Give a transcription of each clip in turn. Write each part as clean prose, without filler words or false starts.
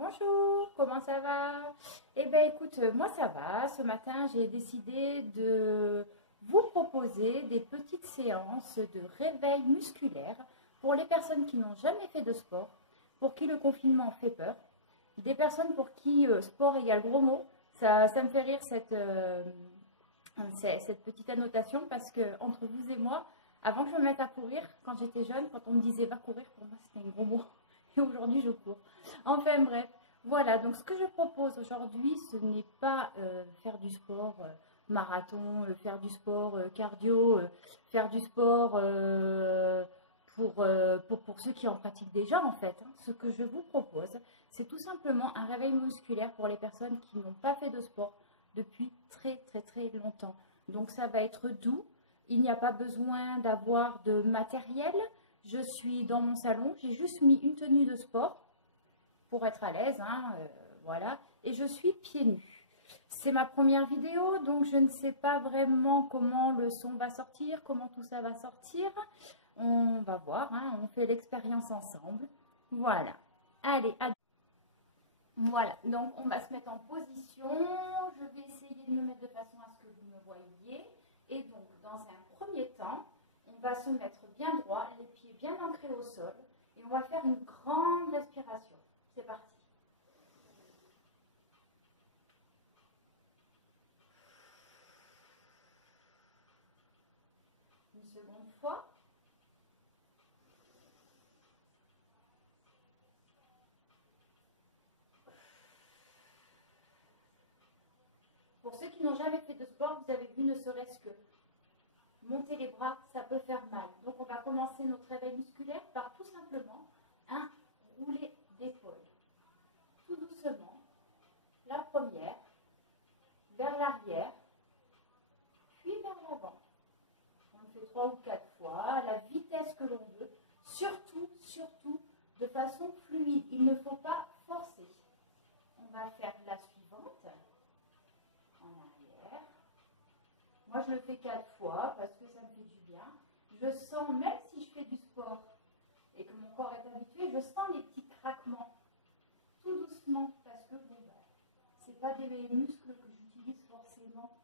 Bonjour, comment ça va? Eh bien écoute, moi ça va. Ce matin, j'ai décidé de vous proposer des petites séances de réveil musculaire pour les personnes qui n'ont jamais fait de sport, pour qui le confinement fait peur, des personnes pour qui sport égale gros mots. Ça me fait rire cette petite annotation parce que entre vous et moi, avant que je me mette à courir, quand j'étais jeune, quand on me disait va courir, pour moi c'était un gros mot. Et aujourd'hui je cours. Enfin bref, voilà. Donc ce que je propose aujourd'hui, ce n'est pas faire du sport marathon, faire du sport cardio, faire du sport pour ceux qui en pratiquent déjà en fait. Ce que je vous propose, c'est tout simplement un réveil musculaire pour les personnes qui n'ont pas fait de sport depuis très très très longtemps. Donc ça va être doux, il n'y a pas besoin d'avoir de matériel. Je suis dans mon salon, j'ai juste mis une tenue de sport pour être à l'aise, hein, voilà, et je suis pieds nus. C'est ma première vidéo, donc je ne sais pas vraiment comment le son va sortir, comment tout ça va sortir. On va voir, hein, on fait l'expérience ensemble. Voilà, allez, à... Voilà, donc on va se mettre en position. Je vais essayer de me mettre de façon à ce que vous me voyiez. Et donc, dans un premier temps, on va se mettre bien droit, les pieds bien ancrés au sol. Et on va faire une grande respiration. C'est parti. Une seconde fois. Pour ceux qui n'ont jamais fait de sport, vous avez vu ne serait-ce que monter les bras, ça peut faire mal. Donc on va commencer notre réveil musculaire par tout simplement un rouler d'épaule. Tout doucement. La première, vers l'arrière, puis vers l'avant. On le fait 3 ou 4 fois, à la vitesse que l'on veut. Surtout, de façon fluide. Il ne faut pas forcer. On va faire la suivante. En arrière. Moi, je le fais 4 fois parce que ça me fait du bien. Je sens, même si je fais du sport et que mon corps est habitué, je sens les petits craquements. Tout doucement parce que bon, ce n'est pas des muscles que j'utilise forcément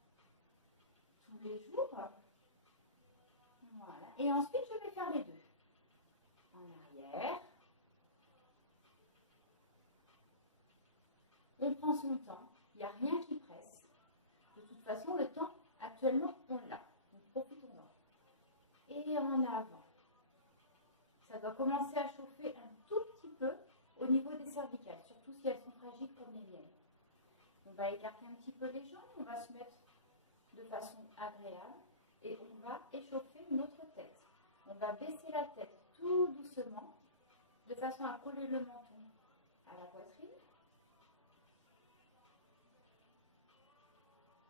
tous les jours. Voilà. Et ensuite, je vais faire les deux. En arrière. On prend son temps. Il n'y a rien qui presse. De toute façon, le temps, actuellement, on l'a. Donc, profitons-en. Et en avant. Ça doit commencer à chauffer un tout petit peu au niveau des cervicales, surtout si elles sont fragiles comme les miennes. On va écarter un petit peu les jambes, on va se mettre de façon agréable et on va échauffer notre tête. On va baisser la tête tout doucement de façon à coller le menton à la poitrine.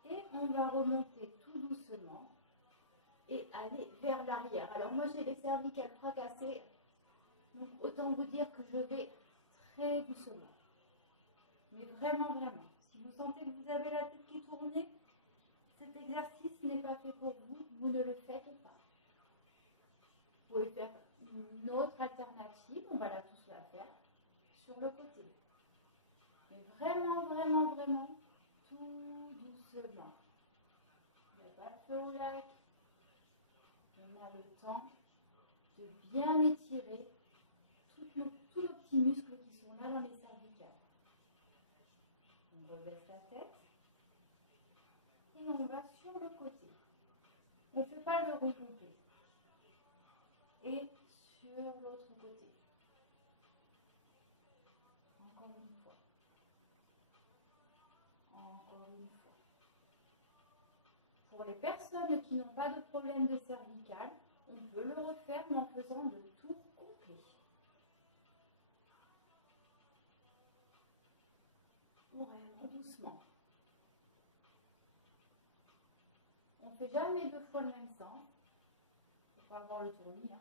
Et on va remonter tout doucement et aller vers l'arrière. Alors moi j'ai les cervicales fracassées, donc autant vous dire que je vais très doucement. Mais vraiment, vraiment. Si vous sentez que vous avez la tête qui tourne, cet exercice n'est pas fait pour vous, vous ne le faites pas. Vous pouvez faire une autre alternative, on va tous la faire, sur le côté. Mais vraiment, vraiment, vraiment, tout doucement. Il n'y a pas de feu au lac. On a le temps de bien étirer tous nos petits muscles qui sont là dans les cervicales. On rebaisse la tête et on va sur le côté. On ne fait pas le rond complet. Et sur l'autre côté. Encore une fois. Encore une fois. Pour les personnes qui n'ont pas de problème de cervicale, on peut le refaire mais en faisant le tour complet. Vraiment doucement. On ne fait jamais 2 fois le même sens. Il faut avoir le tournis. Hein.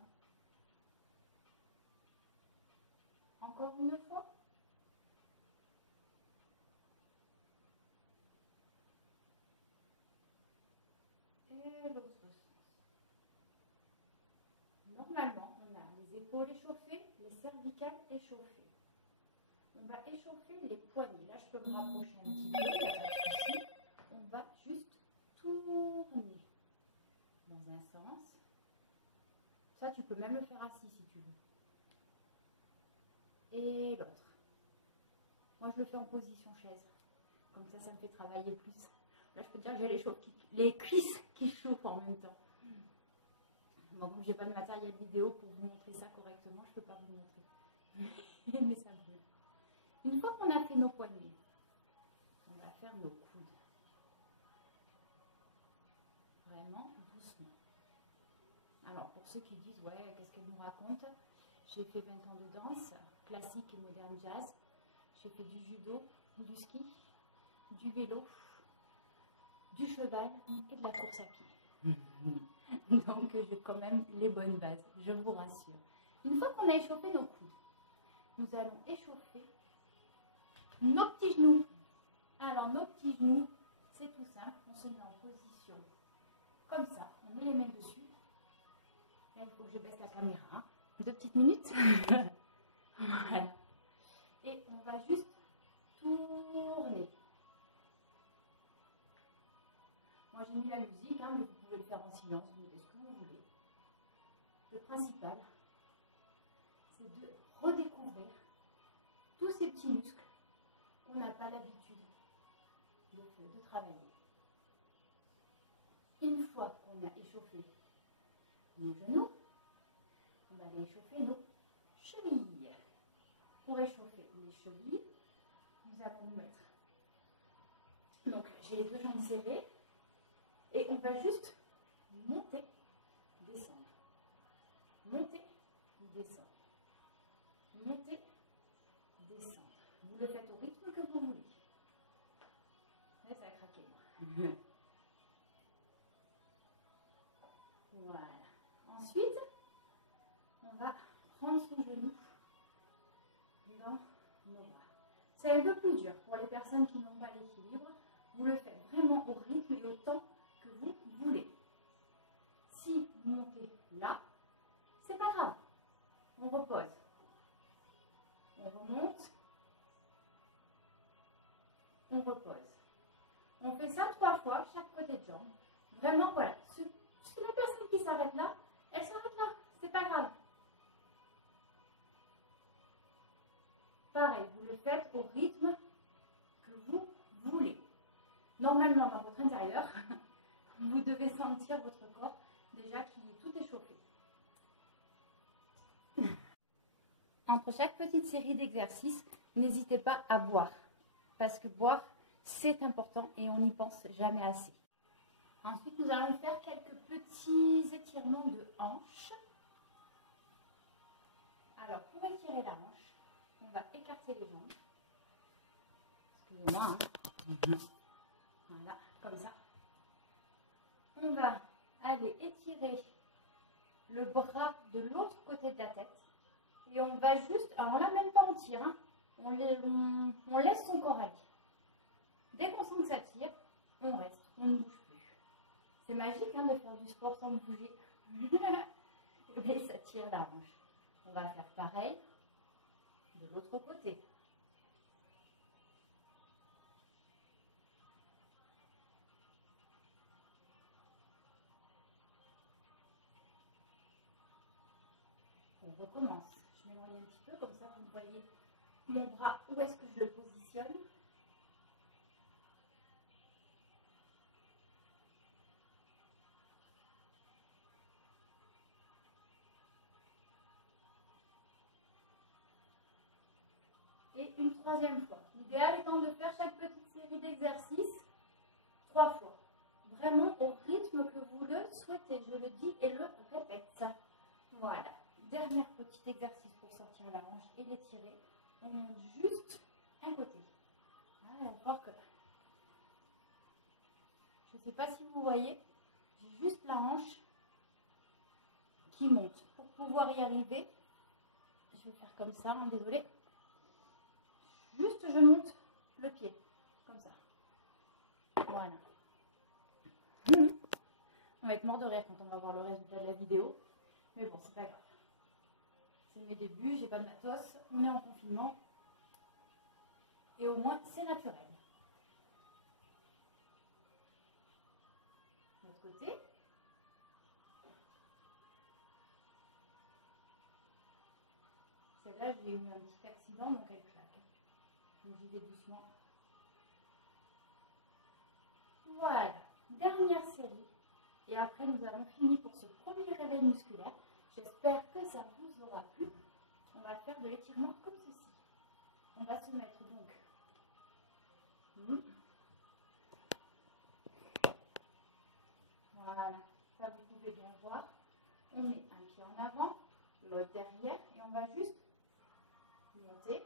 Encore une fois. Et l'autre sens. Normalement, on a les épaules échauffées, les cervicales échauffées. On va échauffer les poignets. Là, je peux me rapprocher un petit peu, il n'y a pas de souci. On va juste tourner dans un sens. Ça, tu peux même le faire assis si tu veux. Et l'autre. Moi, je le fais en position chaise. Comme ça me fait travailler plus. Là, je peux te dire que j'ai les cuisses qui chauffent en même temps. Bon, comme je n'ai pas de matériel vidéo pour vous montrer ça correctement, je ne peux pas vous montrer. Mais ça brûle. Une fois qu'on a fait nos poignets, on va faire nos coudes. Vraiment doucement. Alors, pour ceux qui disent, ouais, qu'est-ce qu'elle nous raconte? J'ai fait 20 ans de danse, classique et moderne jazz. J'ai fait du judo, du ski, du vélo, du cheval et de la course à pied. Donc, j'ai quand même les bonnes bases, je vous rassure. Une fois qu'on a échauffé nos coudes, nous allons échauffer nos petits genoux. Alors, nos petits genoux, c'est tout simple. On se met en position comme ça. On met les mains dessus. Là, il faut que je baisse la caméra. 2 petites minutes. Voilà. Et on va juste tourner. Moi, j'ai mis la musique, hein, mais vous pouvez le faire en silence, vous mettez ce que vous voulez. Le principal, c'est de redécouvrir tous ces petits muscles qu'on n'a pas l'habitude de travailler. Une fois qu'on a échauffé nos genoux, on va aller échauffer nos chevilles. Pour échauffer les chevilles, nous allons nous mettre. Donc, j'ai les 2 jambes serrées et on va juste monter, descendre. Monter, descendre. Monter, descendre. Vous le faites au rythme que vous voulez. Là, ça a craqué, moi. Voilà. Ensuite, on va prendre son genou dans nos bras. C'est un peu plus dur pour les personnes qui n'ont pas l'équilibre. Vous le faites vraiment au rythme et au temps que vous voulez. Si vous montez là, c'est pas grave. On repose. On remonte. On repose. On fait ça 3 fois, chaque côté de jambe. Vraiment, voilà. La personne qui s'arrête là, elle s'arrête là. C'est pas grave. Pareil, vous le faites au rythme que vous voulez. Normalement, dans votre intérieur, vous devez sentir votre corps déjà qui est tout échauffé. Entre chaque petite série d'exercices, n'hésitez pas à boire. Parce que boire, c'est important et on n'y pense jamais assez. Ensuite, nous allons faire quelques petits étirements de hanches. Alors, pour étirer la hanche, on va écarter les jambes. Excusez-moi. Hein. Voilà, comme ça. On va aller étirer le bras de l'autre côté de la tête. Et on va juste, alors là, même pas on tire, hein. On laisse son corps aller. Dès qu'on sent que ça tire, on reste, on ne bouge plus. C'est magique hein, de faire du sport sans bouger. Mais ça tire la hanche. On va faire pareil de l'autre côté. On recommence. Je m'éloigne un petit peu, comme ça vous voyez mon bras, où est-ce que je le positionne. Et une 3e fois. L'idéal étant de faire chaque petite série d'exercices 3 fois. Vraiment au rythme que vous le souhaitez. Je le dis et le répète. Voilà. Dernier petit exercice pour sortir la hanche et l'étirer. On monte juste un côté. Alors que je ne sais pas si vous voyez, j'ai juste la hanche qui monte. Pour pouvoir y arriver, je vais faire comme ça, hein, désolé. Juste je monte le pied, comme ça. Voilà. On va être mort de rire quand on va voir le résultat de la vidéo. Mais bon, c'est pas grave. C'est mes débuts, j'ai pas de matos, on est en confinement. au moins c'est naturel. De l'autre côté. Celle-là, j'ai eu un petit accident, donc elle claque. Donc j'y vais doucement. Voilà, dernière série. Et après, nous avons fini pour ce premier réveil musculaire. J'espère que ça vous aura plu. On va faire de l'étirement comme ceci. On va se mettre donc. Voilà, ça vous pouvez bien voir. On met un pied en avant, l'autre derrière, et on va juste monter,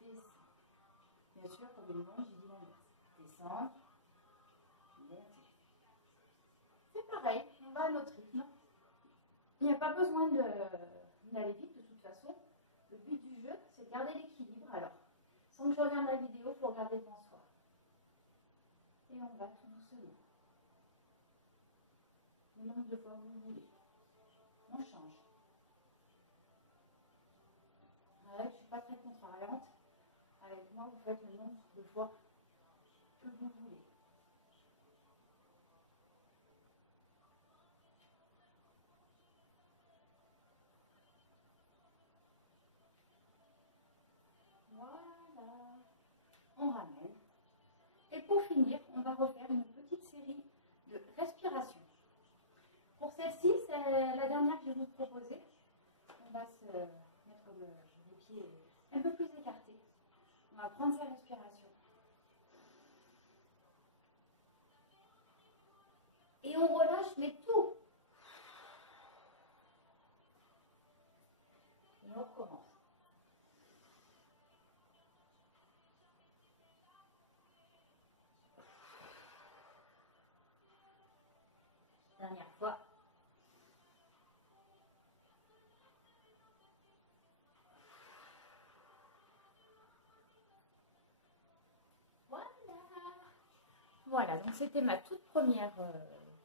descendre. Bien sûr, pour les longs, j'ai dit l'inverse. Descendre, monter. C'est pareil, on va à notre rythme. Il n'y a pas besoin d'aller vite de toute façon. Le but du jeu, c'est de garder l'équilibre. Alors, sans que je regarde la vidéo, il faut regarder devant soi. Et on va tout doucement. Le nombre de fois que vous voulez. On change. Ouais, je ne suis pas très contrariante. Avec moi, vous faites le nombre de fois que vous voulez. Voilà. On ramène. Et pour finir, on va refaire une petite série de respirations. Pour celle-ci, c'est la dernière que je vais vous proposer. On va se mettre les pieds un peu plus écartés. On va prendre sa respiration. Et on relâche, mais tout. Et on recommence. Dernière fois. Voilà, donc c'était ma toute première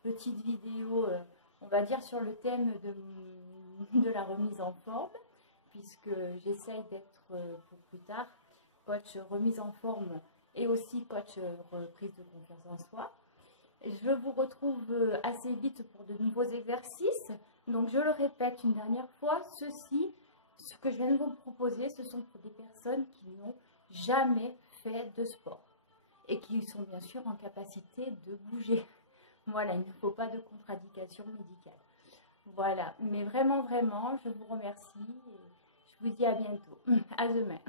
petite vidéo, on va dire sur le thème de la remise en forme, puisque j'essaye d'être pour plus tard coach remise en forme et aussi coach reprise de confiance en soi. Je vous retrouve assez vite pour de nouveaux exercices. Donc je le répète une dernière fois, ce que je viens de vous proposer, ce sont pour des personnes qui n'ont jamais fait de sport et qui sont bien sûr en capacité de bouger. Voilà, il ne faut pas de contre-indication médicale. Voilà, mais vraiment, vraiment, je vous remercie et je vous dis à bientôt. À demain.